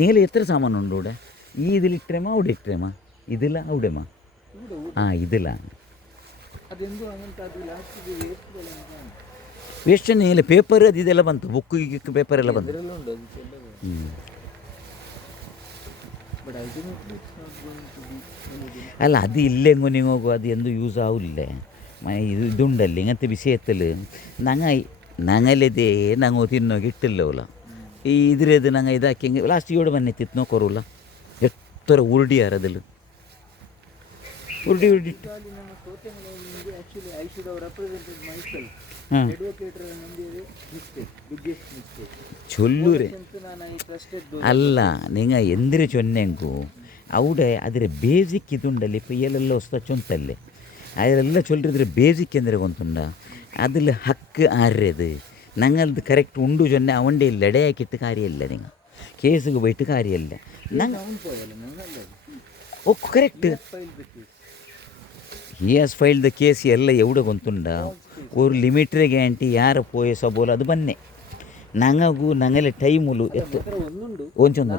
നീല എത്ര സാമാനുണ്ട് ഇവിടെ? ഈ ഇതിലിട്ടേമാ അവിടെ ഇട്ടേമാ? ഇതില അവിടെമാ? ആ ഇതില ವೇಸ್ಟ್ ಇಲ್ಲ. ಪೇಪರ್ ಅದು ಇದೆಲ್ಲ ಬಂತು, ಬುಕ್ ಗಿಕ್ ಪೇಪರ್ ಎಲ್ಲ ಬಂತು. അല്ല അത് ഇല്ലെങ്കോ നിങ്ങൾക്കും അത് എന്ത് യൂസ് ആവില്ലേ? ഇതുണ്ടല്ലോ ഇങ്ങനത്തെ വിഷയത്തിൽ ഞങ്ങളിതേ ഞങ്ങൾ തിന്നോ കിട്ടില്ലവല്ല. ഈ ഇതിരത് ഞങ്ങൾ ഇതാക്കിയെങ്കിൽ ലാസ്റ്റ് ഇവിടെ വന്നെ തിന്നോ കുറവില്ല. എത്ര ഉരുടിയാറ് അതിൽ ഉരുടി ഉരുടിട്ട് ചൊല്ലൂരെ ಅಲ್ಲ ನಿಂಗ ಎಂದಿರೆ ಚೊನ್ನೆಂಗು ಅವಡೆ ಅದರ ಬೇಸಿಕ್ ಇದುಂಡಲ್ಲಿ ಇಪ್ಪ ಏಲೆಲ್ಲ ಹೊಸ್ತ ಚೊಂತಲ್ಲೇ ಅದೆಲ್ಲ ಚೊಲ್ಲಿದ್ರೆ ಬೇಸಿಕ್ ಎಂದರೆ ಗೊಂತುಂಡ അതിൽ ഹക്ക് ആരത് ഞങ്ങളത് കറക്റ്റ് ഉണ്ടു ചൊന്നെ അവൻ്റെ ലടയാക്കിയിട്ട് കാര്യമില്ല. നിങ്ങൾ കേസിൽ പോയിട്ട് കാര്യമില്ല. Oh correct he has failed the case ಎಲ್ಲ ಎവിടെ ಗೊಂತುಂಡ ഒരു ലിമിറ്ററി ಗ್ಯಾರಂಟಿ ಯಾರು ಪೋಯಸ ಬೋಲು ಅದು ಬನ್ನೆ ഞങ്ങൾക്കു ഞങ്ങളെ ടൈമുള്ളൂ എത്തു ഓഞ്ചൊന്നു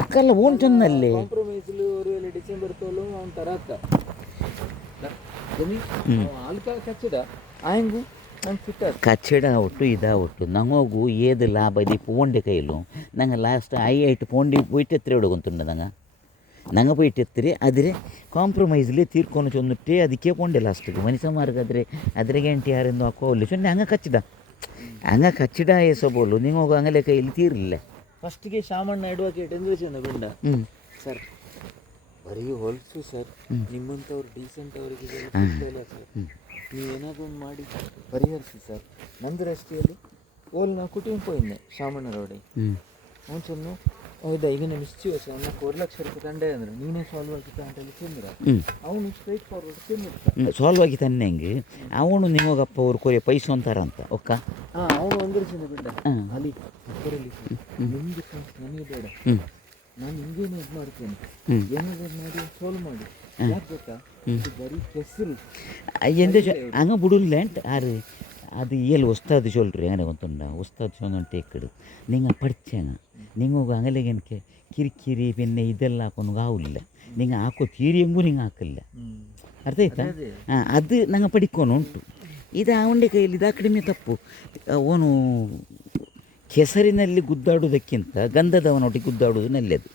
ഒക്കല്ല ഓഞ്ചൊന്നല്ലേ ಕಚ್ಚಡ ಒಟ್ಟು ಇದಾವಟ್ಟು ನಂಗೂ ಏದು ಲಾಭ ಇದು ಪೋಂಡೆ ಕೈಲು ನಂಗೆ ಲಾಸ್ಟ್ ಆಯ್ತು ಪೋಂಡಿ പോയിട്ട് എത്ര ഇവിടെ കൊണ്ടുണ്ട് ഞങ്ങൾ പോയിട്ട് എത്ര അതിരെ കോംപ്രമൈസിൽ തീർക്കൊന്ന് ചൊന്നിട്ട് അതിക്കേ പോണ്ടേ ലാസ്റ്റിക്ക് മനുഷ്യന്മാർക്ക് അതിരെ ಗ್ಯಾರಂಟಿ ಯಾರೆಂದು ಹಾಕೋಲ್ಲ ಚೊನ್ನೆ ಹಂಗೆ ಕಚ್ಚಡ ಏಸೋ ಬೋಲು ನಿಮಗೆ ಹಂಗಲೆ ಕೈಲಿ ತೀರಿಲ್ಲ. ಫಸ್ಟಿಗೆ ಶಾಮಣ್ಣ ಅಡ್ವೊಕೇಟ್ ಎಂದು ಚೆಂದ ಬಿಂಡ ಸರ್ ಬರೀ ಹೊಲ್ಸು ಸರ್ ನಿಮ್ಮಂಥವ್ರು ಡೀಸೆಂಟ್ ಅವರಿಗೆ ಸರ್ ನೀವೇನಾದರೂ ಒಂದು ಮಾಡಿ ಪರಿಹರಿಸಿ ಸರ್. ನಂದು ರಸ್ತೆಯಲ್ಲಿ ಓಲ್ ನಾ ಕುಟುಂಬ ಪೋಯಿದ್ದೆ ಶಾಮಣ್ಣರೋಡೆ ಅವ್ನು ಚೆನ್ನು ಹೌದಾ ಈಗ ನಮ್ಮ ಮಿಸ್ಚೂಸ್ నాకు 1 ಲಕ್ಷ ರೂಪಾಯಿ ತಂಡೆ ಅಂದ್ರೆ ನೀನೇ ಸಾಲ್ವ್ ಆಗಿ ತಂಟಲ್ಲಿ ತಿಂದ್ರ ಅವನು ಸ್ಟ್ರೈಟ್ ಫಾರ್ವರ್ಡ್ ತಿಂದ ಸಾಲ್ವ್ ಆಗಿ ತನ್ನೆಂಗೆ ಅವನು ನಿಮಗಪ್ಪ ಅವ್ರು ಕೊರೆ ಪೈಸೆ ಅಂತಾರಂತ ಒಕ್ಕ ಅವನು ಒಂದಿರ್ಸಿನ ಬಿಡ್ಡ ಅಲ್ಲಿ ಅಕ್ಕರಲ್ಲಿ ನಿಮ್ಗೆ ನನಗೆ ಬೇಡ ನಾನು ಹಿಂಗೇನು ಇದು ಮಾಡ್ತೇನೆ ಏನಾದರೂ ಮಾಡಿ ಸಾಲ್ವ್ ಮಾಡಿ ಯಾಕೆ ಗೊತ್ತಾ ಬರೀ ಕೆಸರು ಎಂದ ಹಂಗೆ ಬಿಡಲ್ಲ ಆರು ಅದು ಎಲ್ಲಿ ಹೊಸ್ತಾದು ಚೊಲ್ರಿ അങ്ങനെ ಗೊತ್ತುಂಡ ಹೊಸ್ತಾದು ಚೊಂದಂಟೆ ಇಕ್ಕಡು നിങ്ങൾ പഠിച്ചേങ്ങ നിങ്ങൾക്ക് അങ്ങനെയൊക്കെ എനിക്ക് ಕಿರಿಕಿರಿ പിന്നെ ഇതെല്ലാം ಹಾಕೊಂಡು ആവില്ല. നിങ്ങൾ ಹಾಕೋ ತೀರಿಯಂಗೂ നിങ്ങൾ ಹಾಕಿಲ್ಲ. ಅರ್ಥ ಆಯ್ತಾ? ಅದು ನಂಗೆ ಪಡಿಕೋನು ಉಂಟು. ಇದು ಅವನ ಕೈಯಲ್ಲಿ ಇದು ಕಡಿಮೆ ತಪ್ಪು. ಅವನು ಕೆಸರಿನಲ್ಲಿ ಗುದ್ದಾಡೋದಕ್ಕಿಂತ ಗಂಧದವನೊಟ್ಟಿಗೆ ಗುದ್ದಾಡೋದು ನಲ್ಲದು.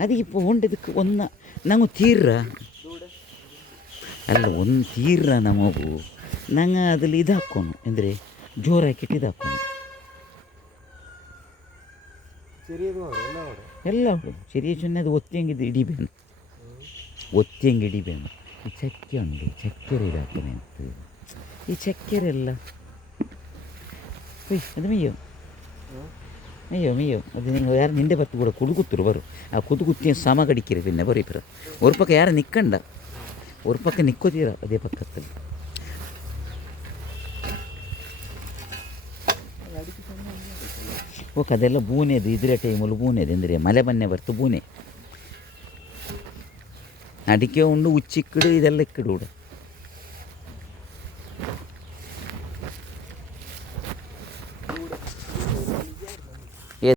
ಅದಕ್ಕೆ ഇപ്പോൾ ಹೊಂಡದಕ್ಕೆ ಒಂದು ನಂಗೆ ತೀರ್ರ ಅಲ್ಲ ಒಂದು ತೀರ್ರ ನಮಗು ನಂಗೆ ಅದ್ರಲ್ಲಿ ಇದು ಹಾಕೋನು ಅಂದರೆ ಜೋರು ಹಾಕಿಟ್ಟು ಇದು ಹಾಕೋನು ಎಲ್ಲ ചെറിയ ചൊന്നെ അത് ഒത്തിയെങ്കിൽ ഇടിಬೇನು ഒത്തിയെങ്കിൽ ഇടിಬೇನು. ಈ ಚಕ್ಕೆ ಉಂಟು ಚಕ್ಕೆರೆ ಇದಾಕನೆಂತು ಈ ಚಕ್ಕೆರೆ ಎಲ್ಲ ಅದು മെയ്യോ അത് നിങ്ങൾ വേറെ നിൻ്റെ പത്ത് കൂടെ കുടുകുത്തുರು ಬರು ಆ ಕುದುಗುತ್ತಿಯ ಸಮ ಕಡಿಕಿರಿ പിന്നെ ಬರೀ ഒരു ಪಕ್ಕ ಯಾರು ನಿಕ್ಕಂಡ ഒരു ಪಕ್ಕ ನಿಕ್ಕೋತೀರ ಅದೇ ಪಕ್ಕದಲ್ಲಿ ಓಕೆ ಅದೆಲ್ಲ ಬೂನೆದು ಇದ್ರೆ ಟೈಮಲ್ಲಿ ಬೂನೆದು ಅಂದರೆ ಮಳೆ ಬನ್ನೆ ಬರ್ತು ಬೂನೆ ಅಡಿಕೆ ಉಂಡು ಉಚ್ಚಿಕ್ಕಡು ಇದೆಲ್ಲ ಇಕ್ಕಡು ಕೂಡ